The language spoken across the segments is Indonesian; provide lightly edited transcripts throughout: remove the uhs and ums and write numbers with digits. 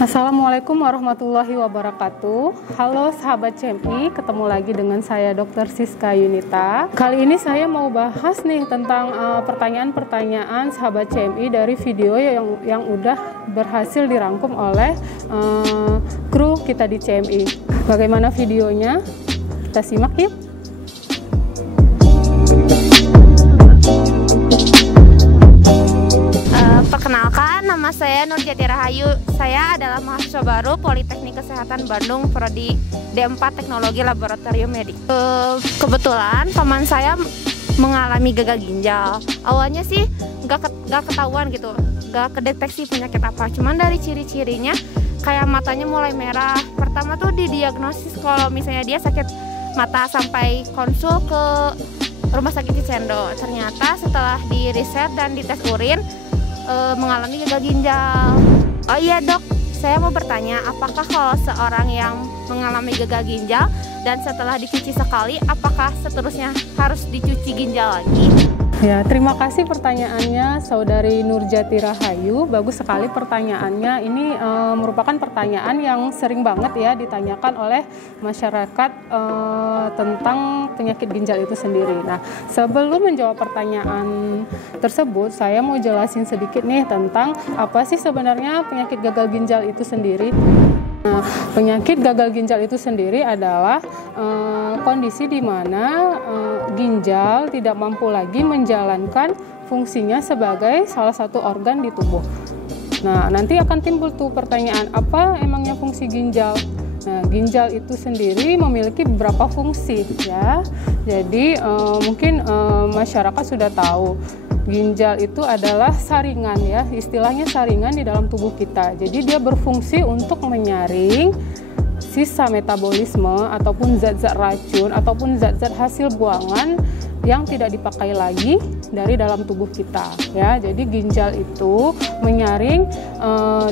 Assalamualaikum warahmatullahi wabarakatuh. Halo sahabat CMI, ketemu lagi dengan saya Dr. Siska Yunita. Kali ini saya mau bahas nih tentang pertanyaan-pertanyaan sahabat CMI dari video yang udah berhasil dirangkum oleh kru kita di CMI. Bagaimana videonya? Kita simak yuk. Perkenalkan, nama saya Nurjati Rahayu. Saya adalah mahasiswa baru Politeknik Kesehatan Bandung, Prodi D4 Teknologi Laboratorium Medik. Kebetulan paman saya mengalami gagal ginjal. Awalnya sih nggak ketahuan gitu, nggak kedeteksi penyakit apa. Cuman dari ciri-cirinya kayak matanya mulai merah. Pertama tuh didiagnosis kalau misalnya dia sakit mata sampai konsul ke rumah sakit Cicendo. Ternyata setelah di riset dan dites urin mengalami gagal ginjal. Oh iya dok, saya mau bertanya, apakah kalau seorang yang mengalami gagal ginjal dan setelah dicuci sekali, apakah seterusnya harus dicuci ginjal lagi? Ya, terima kasih pertanyaannya Saudari Nurjati Rahayu. Bagus sekali pertanyaannya. Ini merupakan pertanyaan yang sering banget ya ditanyakan oleh masyarakat tentang penyakit ginjal itu sendiri. Nah, sebelum menjawab pertanyaan tersebut, saya mau jelasin sedikit nih tentang apa sih sebenarnya penyakit gagal ginjal itu sendiri. Nah, penyakit gagal ginjal itu sendiri adalah kondisi di mana ginjal tidak mampu lagi menjalankan fungsinya sebagai salah satu organ di tubuh. Nah, nanti akan timbul tuh pertanyaan, apa emangnya fungsi ginjal? Nah, ginjal itu sendiri memiliki beberapa fungsi ya. Jadi mungkin masyarakat sudah tahu ginjal itu adalah saringan ya, istilahnya saringan di dalam tubuh kita. Jadi dia berfungsi untuk menyaring sisa metabolisme ataupun zat-zat racun ataupun zat-zat hasil buangan yang tidak dipakai lagi dari dalam tubuh kita ya. Jadi ginjal itu menyaring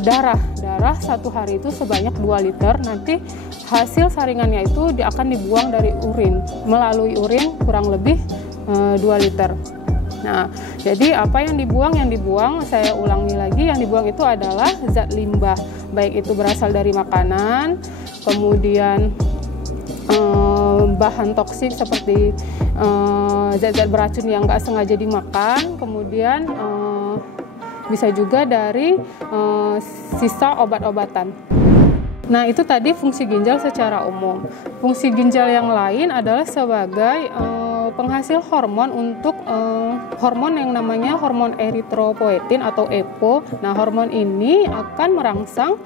darah satu hari itu sebanyak 2 liter. Nanti hasil saringannya itu akan dibuang dari urin, melalui urin kurang lebih 2 liter. Nah, jadi apa yang dibuang? Yang dibuang, saya ulangi lagi, yang dibuang itu adalah zat limbah, baik itu berasal dari makanan, kemudian bahan toksik seperti zat-zat beracun yang nggak sengaja dimakan, kemudian bisa juga dari sisa obat-obatan. Nah, itu tadi fungsi ginjal secara umum. Fungsi ginjal yang lain adalah sebagai penghasil hormon untuk hormon yang namanya hormon eritropoietin atau EPO. Nah, hormon ini akan merangsang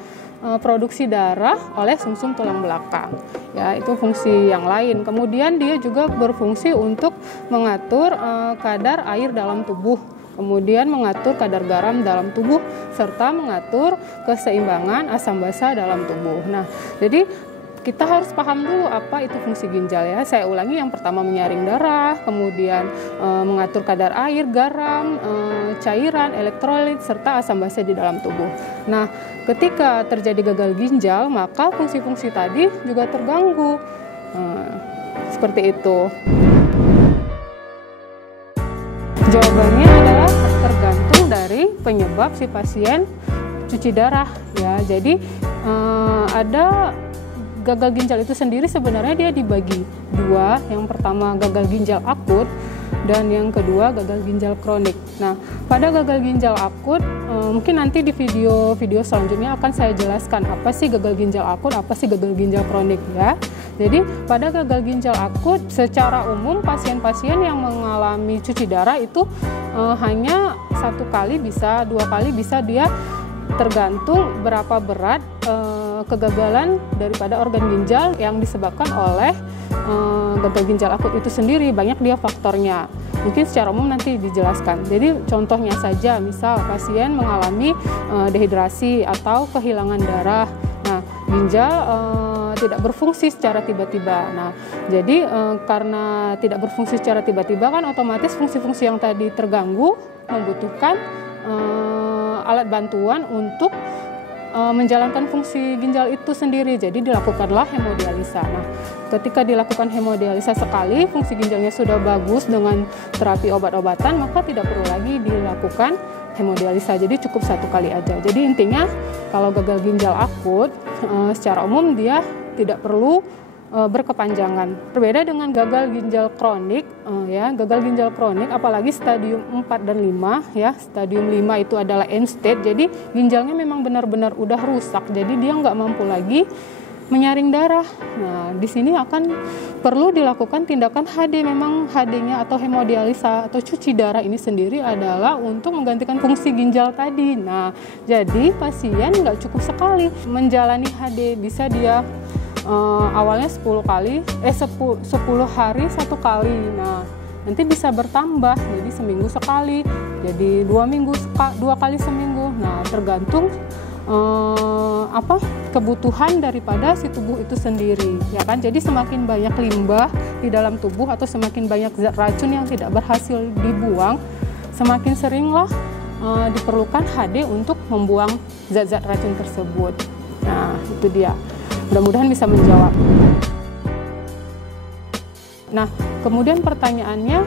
produksi darah oleh sumsum tulang belakang. Ya, itu fungsi yang lain. Kemudian dia juga berfungsi untuk mengatur kadar air dalam tubuh. Kemudian mengatur kadar garam dalam tubuh serta mengatur keseimbangan asam basa dalam tubuh. Nah, jadi kita harus paham dulu apa itu fungsi ginjal ya. Saya ulangi, yang pertama menyaring darah, kemudian mengatur kadar air, garam, cairan, elektrolit serta asam basa di dalam tubuh. Nah, ketika terjadi gagal ginjal, maka fungsi-fungsi tadi juga terganggu. Seperti itu. Jawabannya adalah tergantung dari penyebab si pasien cuci darah ya. Jadi ada gagal ginjal itu sendiri sebenarnya dia dibagi 2. Yang pertama gagal ginjal akut dan yang kedua gagal ginjal kronik. Nah, pada gagal ginjal akut mungkin nanti di video selanjutnya akan saya jelaskan apa sih gagal ginjal akut, apa sih gagal ginjal kronik ya. Jadi pada gagal ginjal akut secara umum pasien-pasien yang mengalami cuci darah itu hanya 1 kali bisa, 2 kali bisa, dia tergantung berapa berat kegagalan daripada organ ginjal yang disebabkan oleh gagal ginjal akut itu sendiri. Banyak dia faktornya. Mungkin secara umum nanti dijelaskan. Jadi contohnya saja, misal pasien mengalami dehidrasi atau kehilangan darah. Nah, ginjal tidak berfungsi secara tiba-tiba. Nah, jadi karena tidak berfungsi secara tiba-tiba kan otomatis fungsi-fungsi yang tadi terganggu membutuhkan alat bantuan untuk menjalankan fungsi ginjal itu sendiri. Jadi dilakukanlah hemodialisa. Nah, ketika dilakukan hemodialisa sekali, fungsi ginjalnya sudah bagus dengan terapi obat-obatan, maka tidak perlu lagi dilakukan hemodialisa, jadi cukup 1 kali aja. Jadi intinya kalau gagal ginjal akut secara umum dia tidak perlu berkepanjangan. Berbeda dengan gagal ginjal kronik, gagal ginjal kronik apalagi stadium 4 dan 5 ya. Stadium 5 itu adalah end stage, jadi ginjalnya memang benar-benar udah rusak, jadi dia nggak mampu lagi menyaring darah. Nah, di sini akan perlu dilakukan tindakan HD. Memang HD-nya atau hemodialisa atau cuci darah ini sendiri adalah untuk menggantikan fungsi ginjal tadi. Nah, jadi pasien nggak cukup sekali menjalani HD, bisa dia awalnya 10 hari 1 kali. Nah, nanti bisa bertambah jadi seminggu sekali, jadi 2 minggu 2 kali seminggu. Nah, tergantung kebutuhan daripada si tubuh itu sendiri, ya kan. Jadi semakin banyak limbah di dalam tubuh atau semakin banyak zat racun yang tidak berhasil dibuang, semakin seringlah diperlukan HD untuk membuang zat-zat racun tersebut. Nah, itu dia. Mudah-mudahan bisa menjawab. Nah, kemudian pertanyaannya,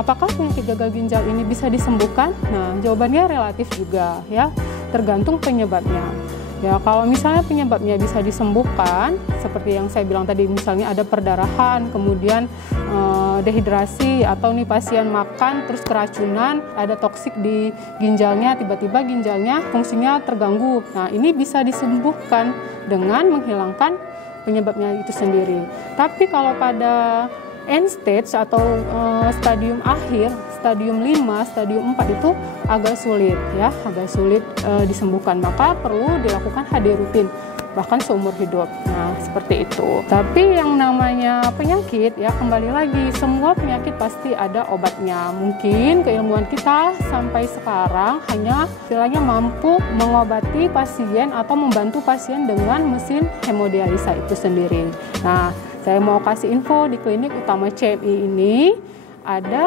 apakah penyakit gagal ginjal ini bisa disembuhkan? Nah, jawabannya relatif juga ya, tergantung penyebabnya. Ya, kalau misalnya penyebabnya bisa disembuhkan, seperti yang saya bilang tadi, misalnya ada perdarahan, kemudian dehidrasi, atau nih pasien makan terus keracunan, ada toksik di ginjalnya, tiba-tiba ginjalnya fungsinya terganggu. Nah, ini bisa disembuhkan dengan menghilangkan penyebabnya itu sendiri. Tapi kalau pada end stage atau stadium akhir, stadium 5, stadium 4 itu agak sulit ya, agak sulit disembuhkan, maka perlu dilakukan HD rutin bahkan seumur hidup. Nah, seperti itu. Tapi yang namanya penyakit ya, kembali lagi, semua penyakit pasti ada obatnya. Mungkin keilmuan kita sampai sekarang hanya istilahnya mampu mengobati pasien atau membantu pasien dengan mesin hemodialisa itu sendiri. Nah, saya mau kasih info, di klinik utama CMI ini ada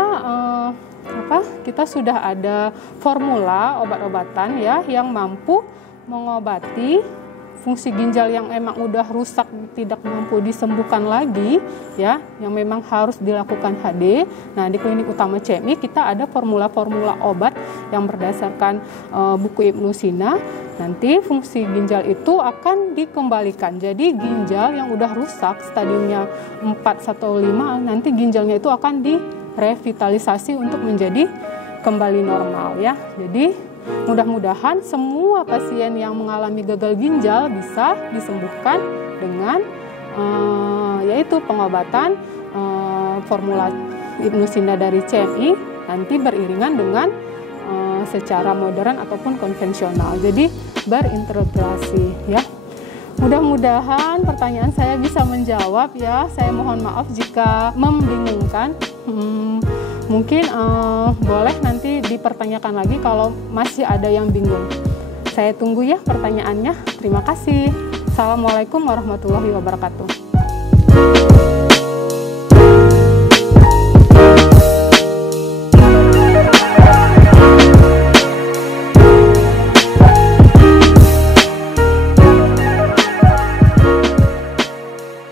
kita sudah ada formula obat-obatan ya yang mampu mengobati fungsi ginjal yang emang udah rusak, tidak mampu disembuhkan lagi ya, yang memang harus dilakukan HD. Nah, di klinik utama CMI kita ada formula-formula obat yang berdasarkan buku Ibnu Sina. Nanti fungsi ginjal itu akan dikembalikan. Jadi ginjal yang udah rusak stadiumnya 4 atau 5, nanti ginjalnya itu akan direvitalisasi untuk menjadi kembali normal ya. Jadi mudah-mudahan semua pasien yang mengalami gagal ginjal bisa disembuhkan dengan yaitu pengobatan formula Ibnu Sina dari CMI, nanti beriringan dengan secara modern ataupun konvensional. Jadi berintegrasi ya. Mudah-mudahan pertanyaan saya bisa menjawab ya. Saya mohon maaf jika membingungkan. Mungkin boleh nanti dipertanyakan lagi kalau masih ada yang bingung. Saya tunggu ya pertanyaannya. Terima kasih. Assalamualaikum warahmatullahi wabarakatuh.